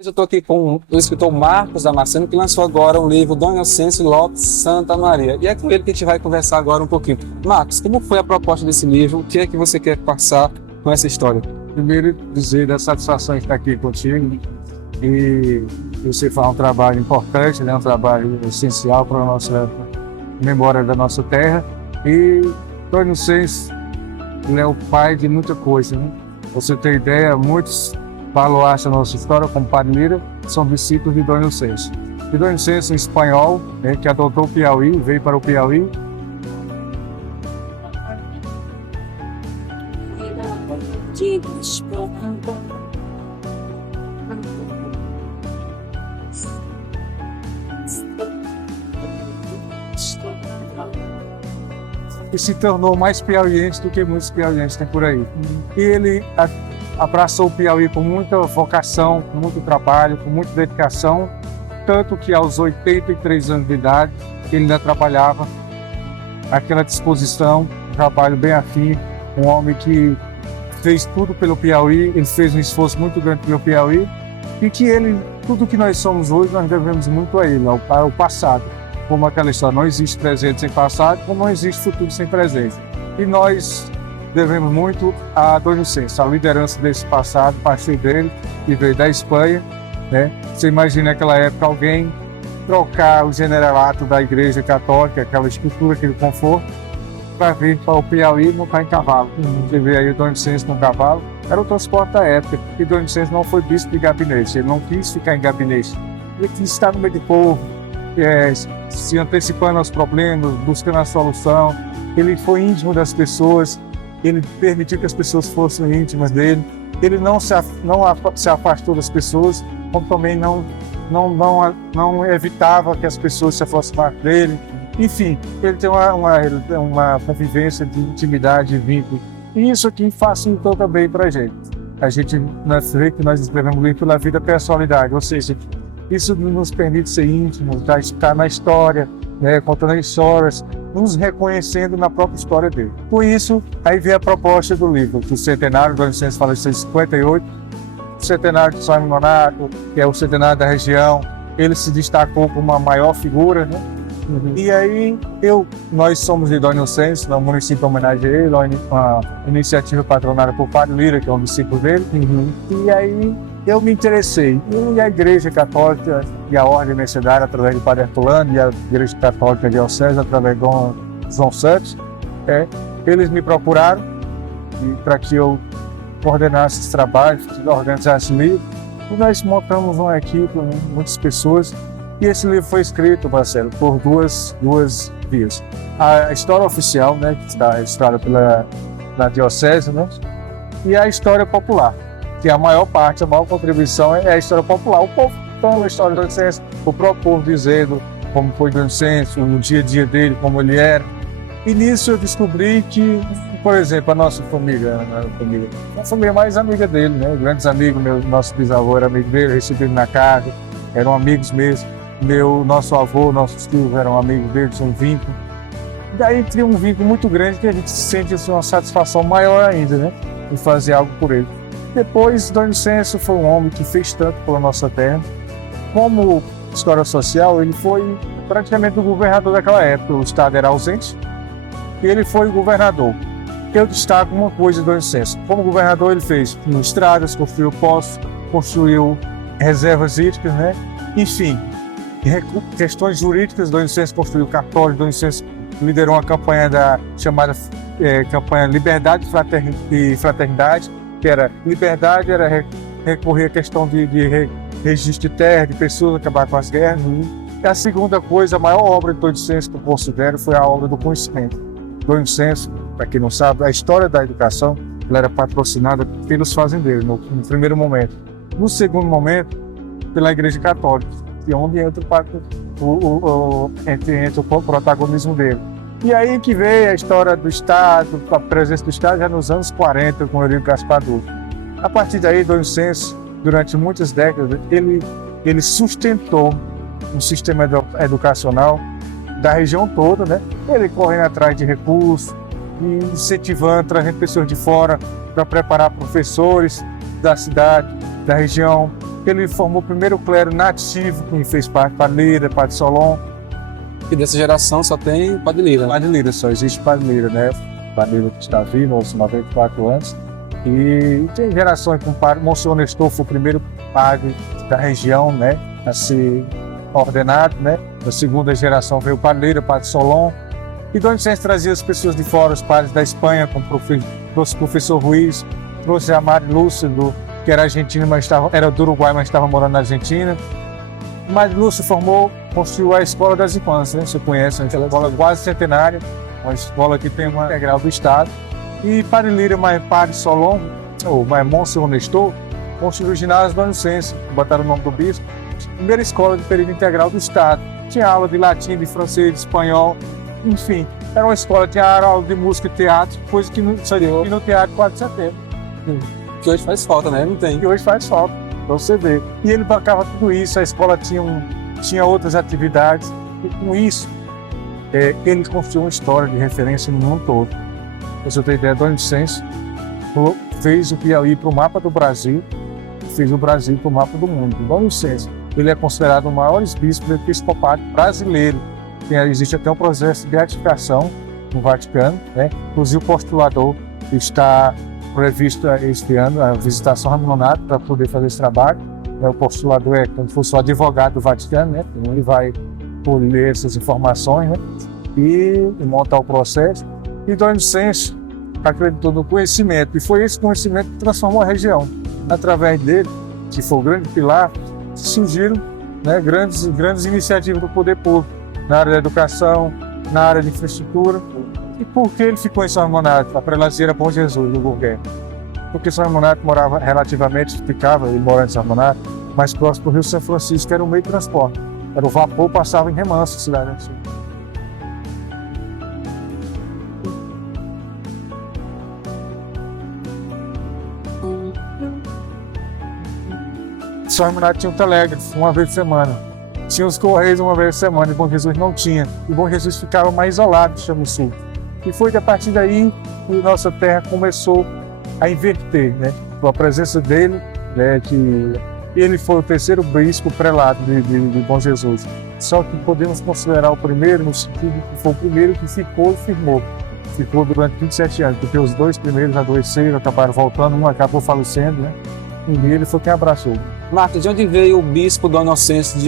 Eu estou aqui com o escritor Marcos Damasceno, que lançou agora um livro, Dom Inocêncio Lopes Santa Maria. E é com ele que a gente vai conversar agora um pouquinho. Marcos, como foi a proposta desse livro? O que é que você quer passar com essa história? Primeiro, dizer da satisfação de estar aqui contigo e você faz um trabalho importante, né? Um trabalho essencial para a nossa memória da nossa terra. E Dom Inocêncio, ele é o pai de muita coisa, né? Você tem ideia, muitos baluartes da nossa história, como Padre Lira, são discípulos de Dom Inocêncio. E Dom Inocêncio, um espanhol, né, que adotou o Piauí, veio para o Piauí. E se tornou mais piauiense do que muitos piauienses tem por aí. E ele abraçou o Piauí com muita vocação, com muito trabalho, com muita dedicação, tanto que aos 83 anos de idade ele ainda trabalhava, aquela disposição, um trabalho bem afim, um homem que fez tudo pelo Piauí, ele fez um esforço muito grande pelo Piauí, e que ele, tudo que nós somos hoje, nós devemos muito a ele, ao passado. Como aquela história, não existe presente sem passado, como não existe futuro sem presente. E nós devemos muito a Dom Inocêncio, a liderança desse passado, partiu dele, que veio da Espanha, né? Você imagina naquela época alguém trocar o generalato da Igreja Católica, aquela estrutura, aquele conforto, para vir para o Piauí e montar em cavalo. Você vê aí o Dom Inocêncio no cavalo, era o transporte da época, e Dom Inocêncio não foi bispo de gabinete, ele não quis ficar em gabinete, ele quis estar no meio do povo, se antecipando aos problemas, buscando a solução. Ele foi íntimo das pessoas, ele permitiu que as pessoas fossem íntimas dele, ele não se afastou das pessoas, como também não evitava que as pessoas se aproximassem dele. Enfim, ele tem uma convivência de intimidade e vínculo. E isso aqui facilitou também para a gente. Nós vê que nós escrevemos um livro pela vida personalidade, ou seja, isso nos permite ser íntimos, estar na história, né, contando histórias, nos reconhecendo na própria história dele. Com isso, aí vem a proposta do livro, do centenário, Dom Inocêncio faleceu em 58, o centenário de São Nonato, que é o centenário da região, ele se destacou como a maior figura, né? E aí, nós somos de Dom Inocêncio, no município homenageia ele, uma iniciativa patronada por Padre Lira, que é um discípulo dele. E aí, eu me interessei. E a Igreja Católica e a Ordem Mercedária, através do Padre Herculano, e a Igreja Católica Diocese, através de Dom João Santos, eles me procuraram para que eu coordenasse esse trabalho, organizasse o livro. E nós montamos uma equipe, muitas pessoas. E esse livro foi escrito, Marcelo, por duas vias. A história oficial, né, que está registrada pela Diocese, né, e a história popular, que a maior contribuição é a história popular. O povo toma a história do Dom Inocêncio, o próprio povo dizendo como foi Dom Inocêncio, no dia a dia dele, como ele era. E nisso eu descobri que, por exemplo, a nossa família, a família mais amiga dele, né, grandes amigos, nosso bisavô era amigo dele, recebi ele na casa, eram amigos mesmo. Nosso avô, nossos tios eram amigos deles, um vínculo. Daí cria um vínculo muito grande que a gente sente assim, uma satisfação maior ainda, né, em fazer algo por ele. Depois, Dom Inocêncio foi um homem que fez tanto pela nossa terra. Como história social, ele foi praticamente o governador daquela época. O Estado era ausente e ele foi o governador. Eu destaco uma coisa do Dom Inocêncio. Como governador, ele fez estradas, construiu poços, construiu reservas hídricas, né? Enfim, questões jurídicas. Dom Inocêncio construiu cartório, Dom Inocêncio liderou uma campanha chamada campanha Liberdade e Fraternidade, que era liberdade, era recorrer à questão de registro de terra, de pessoas, acabar com as guerras. E a segunda coisa, a maior obra de Dom Inocêncio que eu considero foi a obra do conhecimento. Dom Inocêncio, para quem não sabe, a história da educação, ela era patrocinada pelos fazendeiros no primeiro momento. No segundo momento, pela Igreja Católica, e onde entra o protagonismo dele. E aí que veio a história do Estado, a presença do Estado já nos anos 40, com Eurico Gaspar Dutra. A partir daí, Dom Inocêncio, durante muitas décadas, ele sustentou um sistema educacional da região toda, né? Ele correndo atrás de recursos, incentivando, trazendo pessoas de fora para preparar professores da cidade, da região. Ele formou o primeiro clero nativo, que fez parte Padre Lira, Padre Solon. E dessa geração só tem Padre Lira. Padre Lira, só existe Padre Lira, né? Padre Lira que está vivo, aos 94 anos. E tem gerações com o Padre Monsenhor Nestor, foi o primeiro padre da região, né? A ser ordenado, né? Da segunda geração veio o Padre Lira, Padre Solon. E Dom Vicente trazia as pessoas de fora, os padres da Espanha, como trouxe o professor Ruiz, trouxe a Mari Lúcido, que era argentina, era do Uruguai, mas estava morando na Argentina. Mas Lúcio construiu a Escola das Infâncias, né? Você conhece, uma escola quase centenária, uma escola que tem uma integral do Estado. E Padre Lira, mais Padre Solon, ou mais Monsenhor Nestor, construiu o ginásio Dom Vicente, botaram o nome do bispo, primeira escola de período integral do Estado. Tinha aula de latim, de francês, de espanhol, enfim. Era uma escola, tinha aula de música e teatro, coisa que não seria no Teatro 4 de Setembro. Que hoje faz falta, né? Não tem. Que hoje faz falta, para você ver. E ele bancava tudo isso, a escola tinha outras atividades, e com isso, ele construiu uma história de referência no mundo todo. Pra você ter ideia, Dom Vicente fez o Piauí para o mapa do Brasil, fez o Brasil para o mapa do mundo. Dom Vicente, ele é considerado o maior bispo do episcopado brasileiro. Existe até um processo de beatificação no Vaticano, né? Inclusive o postulador está previsto este ano a visitação a Nonato para poder fazer esse trabalho. O postulador é como se fosse o advogado do Vaticano, né? Então ele vai colher essas informações, né? E montar o processo. E Dom Vicente acreditou no conhecimento, e foi esse conhecimento que transformou a região. Através dele, que foi o grande pilar, surgiram, né, grandes iniciativas do poder público na área da educação, na área de infraestrutura. E por que ele ficou em São Remonato, a prelazia Bom Jesus, no Gurgué? Porque São Remonato ele morava em São Remonato, mais próximo do Rio São Francisco, que era um meio de transporte. Era o vapor, passava em Remanso, cidade antiga. São Remonato tinha um telégrafo uma vez por semana. Tinha os Correios uma vez por semana, e Bom Jesus não tinha. E Bom Jesus ficava mais isolado, chama o sul. E foi a partir daí que nossa terra começou a inverter, né? Com a presença dele, né? Que ele foi o terceiro bispo prelado de Bom Jesus. Só que podemos considerar o primeiro no sentido que foi o primeiro que ficou e firmou. Ficou durante 27 anos, porque os dois primeiros adoeceram, acabaram voltando, um acabou falecendo, né? E ele foi quem abraçou. Marta, de onde veio o bispo Dom Inocêncio?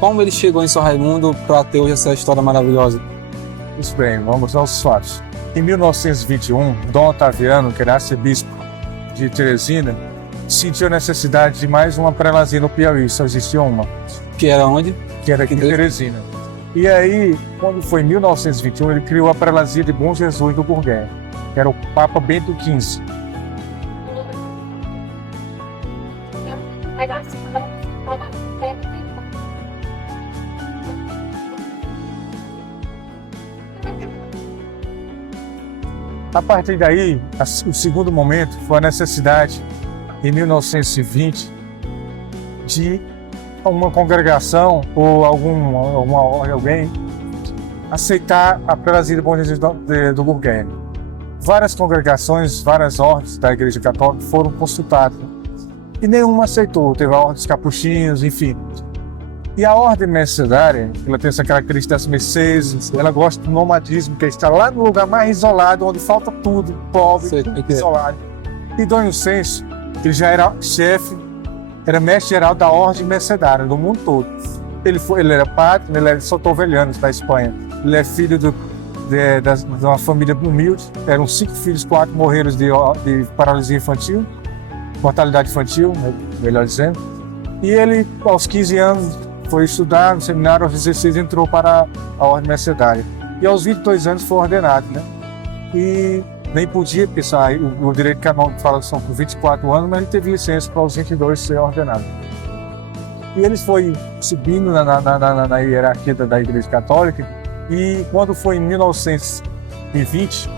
Como ele chegou em São Raimundo para ter hoje essa história maravilhosa? Isso bem, vamos aos fatos. Em 1921, Dom Otaviano, que era arcebispo de Teresina, sentiu a necessidade de mais uma prelazia no Piauí, só existia uma. Que era onde? Que era aqui em Teresina. E aí, quando foi em 1921, ele criou a prelazia de Bom Jesus do Gurgué, que era o Papa Bento XV. A partir daí, o segundo momento foi a necessidade, em 1920, de uma congregação ou alguém aceitar a prelazia de Bom Jesus do Gurgué. Várias congregações, várias ordens da Igreja Católica foram consultadas e nenhuma aceitou. Teve a Ordem dos Capuchinhos, enfim. E a ordem mercedária, ela tem essa característica das mercês, ela gosta do nomadismo, que é estar lá no lugar mais isolado, onde falta tudo, pobre, tudo isolado. E Dom Inocêncio, ele já era chefe, era mestre-geral da ordem mercedária do mundo todo. Ele era padre, ele era de Sotovelhanos, da Espanha. Ele é filho de uma família humilde, eram 5 filhos, 4 morreram de paralisia infantil, mortalidade infantil, melhor dizendo. E ele, aos 15 anos, foi estudar no seminário, aos 16 entrou para a ordem mercedária. E aos 22 anos foi ordenado, né? E nem podia pensar, o direito canônico fala que são por 24 anos, mas ele teve licença para os 22 ser ordenado. E eles foi subindo na hierarquia da Igreja Católica, e quando foi em 1920,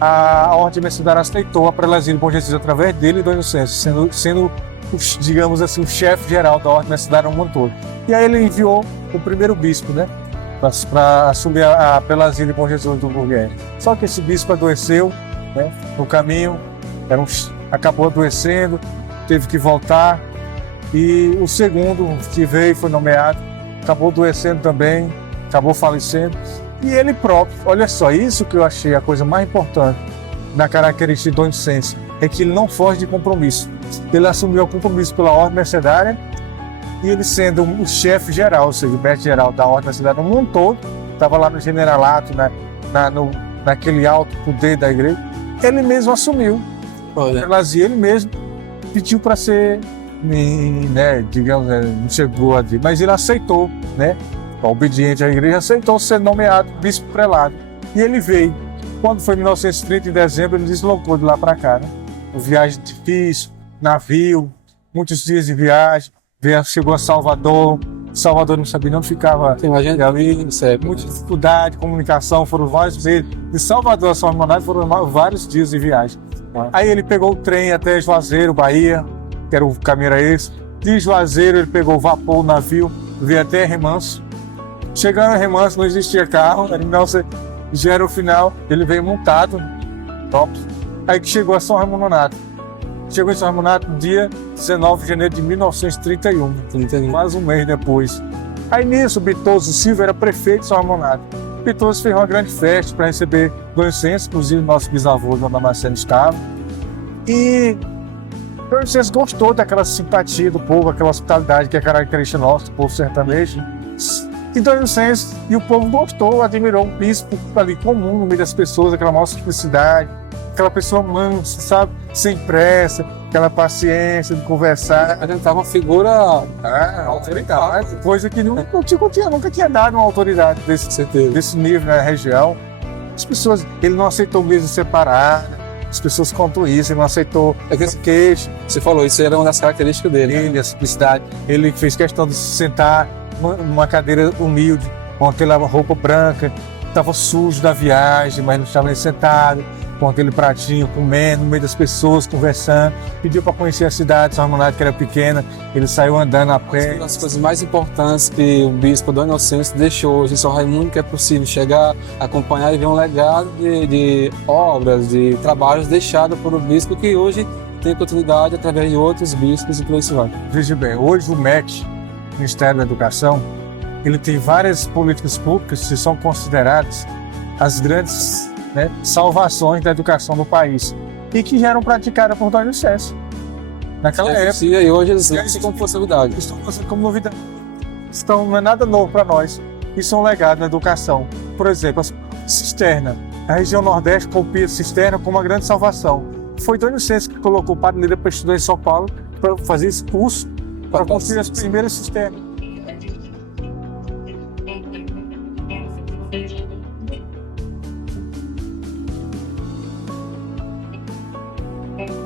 a ordem mercedária aceitou a prelazia de Bom Jesus através dele e Dom Inocêncio, sendo digamos assim, o chefe geral da ordem mercedária no mundo todo. E aí ele enviou o primeiro bispo, né, para assumir a prelazia de Bom Jesus do Gurgué. Só que esse bispo adoeceu, né, no caminho, acabou adoecendo, teve que voltar, E o segundo que veio, foi nomeado, acabou adoecendo também, acabou falecendo. E ele próprio, olha só, isso que eu achei a coisa mais importante na característica de Dom Inocêncio, é que ele não foge de compromisso. Ele assumiu o compromisso pela Ordem Mercedária e ele sendo o chefe geral, ou seja, o mestre geral da Ordem Mercedária no mundo todo, estava lá no generalato, naquele alto poder da igreja, ele mesmo assumiu. Ele mesmo pediu para ser, né, digamos, não chegou a dizer, mas ele aceitou, né, obediente à igreja, aceitou ser nomeado bispo prelado. E ele veio. Quando foi em 1930, em dezembro, ele deslocou de lá para cá, né? Uma viagem difícil, navio, muitos dias de viagem, chegou a Salvador. Salvador não sabia onde ficava. Imagina ali, muita dificuldade, comunicação, foram vários meses. De Salvador a São Leonardo foram vários dias de viagem. Aí ele pegou o trem até Juazeiro, Bahia, que era o caminho era esse. De Juazeiro ele pegou o vapor, o navio, veio até Remanso. Chegando a Remanso não existia carro, já era o final, ele veio montado, top. Aí que chegou a São Raimundo Nonato. Chegou em São Raimundo Nonato no dia 19 de janeiro de 1931, quase um mês depois. Aí nisso, Bitoso Silva era prefeito de São Raimundo Nonato. Bitoso fez uma grande festa para receber Dom Inocêncio, inclusive nosso bisavô, Dona Marcela, estava. E Dom Inocêncio gostou daquela simpatia do povo, aquela hospitalidade que é característica nossa, do povo sertanejo. E Dom Inocêncio, e o povo gostou, admirou um bispo ali comum no meio das pessoas, aquela maior simplicidade, aquela pessoa mansa, sabe? Sem pressa, aquela paciência de conversar. A gente tava uma figura autoridade, coisa que nunca tinha dado uma autoridade desse nível na região. As pessoas, ele não aceitou mesa separada, as pessoas contam isso, ele não aceitou queijo. Você falou, isso era uma das características dele. A simplicidade. Ele fez questão de se sentar numa cadeira humilde, com aquela roupa branca, estava sujo da viagem, mas não estava nem sentado, com aquele pratinho, comendo, no meio das pessoas, conversando. Pediu para conhecer a cidade, São Raimundo, que era pequena, ele saiu andando a pé. Uma das coisas mais importantes que o bispo Dom Inocêncio deixou hoje em São Raimundo, que é possível chegar, acompanhar e ver um legado de obras, de trabalhos deixados por um bispo que hoje tem continuidade através de outros bispos e por isso vai. Veja bem, hoje o MEC, Ministério da Educação, ele tem várias políticas públicas que são consideradas as grandes, né, salvações da educação do país e que já eram praticadas por Dom Inocêncio naquela época. E hoje eles lançam como possibilidade. Estão como novidade. Não é nada novo para nós. Isso é um legado na educação. Por exemplo, a cisterna. A região Nordeste copia a cisterna como uma grande salvação. Foi Dom Inocêncio que colocou o Padre Lira para estudar em São Paulo para fazer esse curso para construir as primeiras cisternas.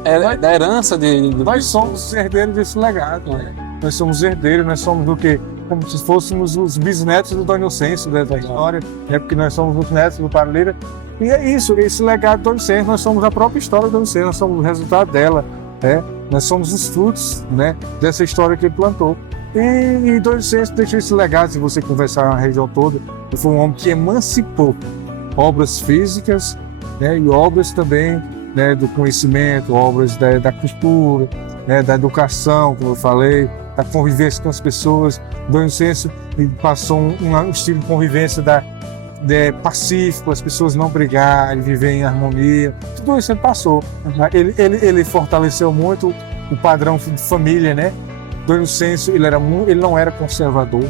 É da herança de... Nós somos herdeiros desse legado, né? Nós somos herdeiros, nós somos do quê? Como se fôssemos os bisnetos do Dom Inocêncio, da história, né? Porque nós somos os netos do Padre Lira. E é isso, esse legado do Dom Inocêncio, nós somos a própria história do Dom Inocêncio, nós somos o resultado dela, né? Nós somos os frutos, né, dessa história que ele plantou. E Dom Inocêncio deixou esse legado, se você conversar na região toda. Ele foi um homem que emancipou obras físicas, né, e obras também, né, do conhecimento, obras da cultura, né, da educação, como eu falei, da convivência com as pessoas. Dom Inocêncio passou um estilo de convivência pacífico, as pessoas não brigarem, viver em harmonia. Tudo isso ele passou. Ele fortaleceu muito o padrão de família, né? Dom Inocêncio, ele não era conservador,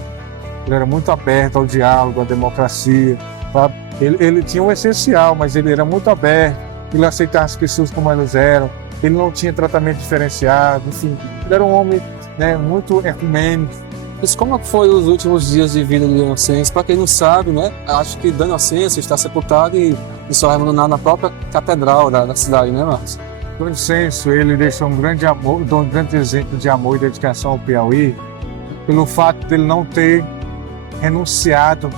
ele era muito aberto ao diálogo, à democracia. Sabe? Ele tinha o essencial, mas ele era muito aberto, ele aceitava as pessoas como elas eram, ele não tinha tratamento diferenciado, enfim, ele era um homem, né, muito ecumênico. Mas como foi os últimos dias de vida de Dom Inocêncio? Para quem não sabe, né, acho que Dom Inocêncio está sepultado em São Raimundo na própria catedral da cidade, né, Marcos? Dom Inocêncio, ele deixou um grande exemplo de amor e dedicação ao Piauí, pelo fato dele não ter renunciado,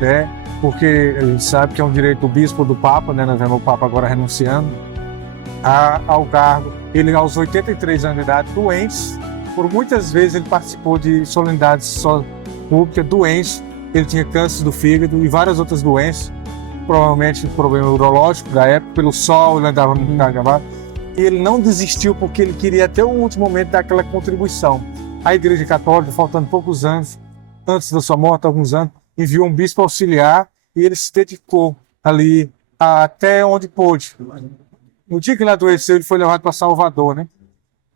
né, porque a gente sabe que é um direito do bispo ou do Papa, né, nós vemos o Papa agora renunciando ao cargo. Ele, aos 83 anos de idade, doente. Por muitas vezes ele participou de solenidades públicas, doente. Ele tinha câncer do fígado e várias outras doenças, provavelmente problema urológico da época, pelo sol, ele andava muito acabado. E ele não desistiu porque ele queria até o último momento dar aquela contribuição. a Igreja Católica, faltando poucos anos, antes da sua morte, alguns anos, enviou um bispo auxiliar e ele se dedicou ali até onde pôde. No dia que ele adoeceu, ele foi levado para Salvador, né?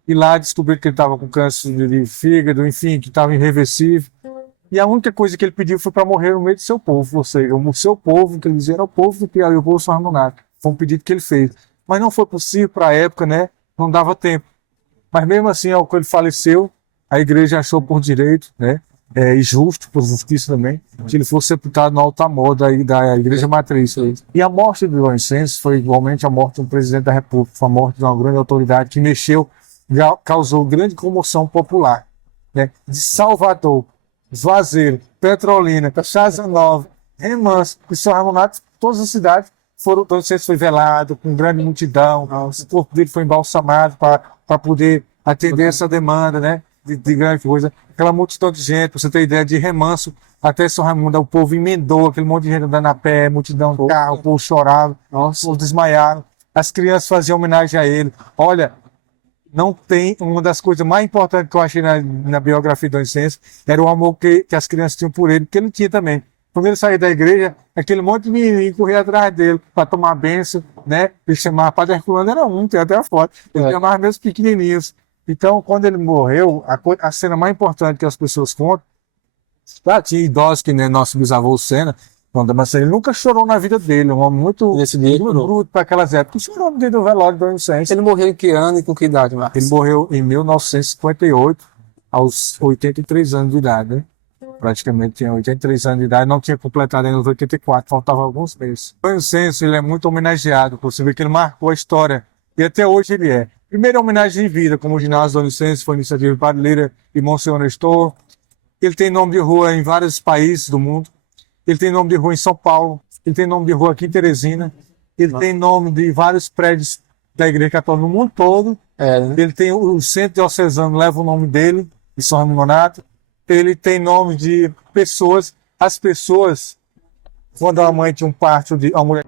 E lá descobriu que ele estava com câncer de fígado, enfim, que estava irreversível. E a única coisa que ele pediu foi para morrer no meio do seu povo, ou seja, o seu povo, que ele dizia, era o povo do Piauí, o povo São Ramonato. Foi um pedido que ele fez. Mas não foi possível para a época, né? Não dava tempo. Mas mesmo assim, ao que ele faleceu, a igreja achou por direito, né? E justo, por justiça também, que ele fosse sepultado no altar-mor da igreja matriz. E a morte do Dom Inocêncio foi igualmente a morte de um presidente da República, foi a morte de uma grande autoridade que causou grande comoção popular, né? De Salvador, Juazeiro, Petrolina, Cachaça Nova, Remanso e São Ramonato, todas as cidades foram, Dom Inocêncio foi velado com grande multidão, o corpo dele foi embalsamado para poder atender essa demanda, né? De grande coisa, aquela multidão de gente, pra você ter ideia, de Remanso até São Raimundo, o povo emendou, aquele monte de gente andando a pé, multidão de carro, o povo chorava, o povo desmaiaram, as crianças faziam homenagem a ele. Olha, não tem, uma das coisas mais importantes que eu achei na biografia do Dom Inocêncio era o amor que as crianças tinham por ele, que ele tinha também. Quando ele saía da igreja, aquele monte de menino corria atrás dele para tomar bênção, né? Ele chamava Padre Herculano, era um, tem até a foto, ele chamava meus pequenininhos. Então, quando ele morreu, a cena mais importante que as pessoas contam, tinha idosos que nem nosso bisavô Senna, mas ele nunca chorou na vida dele, um homem muito bruto para aquelas épocas. Chorou no dia do velório do Dom Inocêncio. Ele morreu em que ano e com que idade, Marcos? Ele morreu em 1958, aos 83 anos de idade, né? Praticamente tinha 83 anos de idade, não tinha completado ainda os 84, faltavam alguns meses. O Dom Inocêncio, ele é muito homenageado, você vê que ele marcou a história, e até hoje ele é. Primeira homenagem de vida, como o ginásio Dom Inocêncio, foi iniciativa de Padre Lira e Monsenhor Nestor. Ele tem nome de rua em vários países do mundo. Ele tem nome de rua em São Paulo. Ele tem nome de rua aqui em Teresina. Ele tem nome de vários prédios da Igreja Católica no mundo todo. Ele tem o centro diocesano, leva o nome dele, de São Ramonato. Ele tem nome de pessoas. As pessoas, quando a mãe tinha um parto, a mulher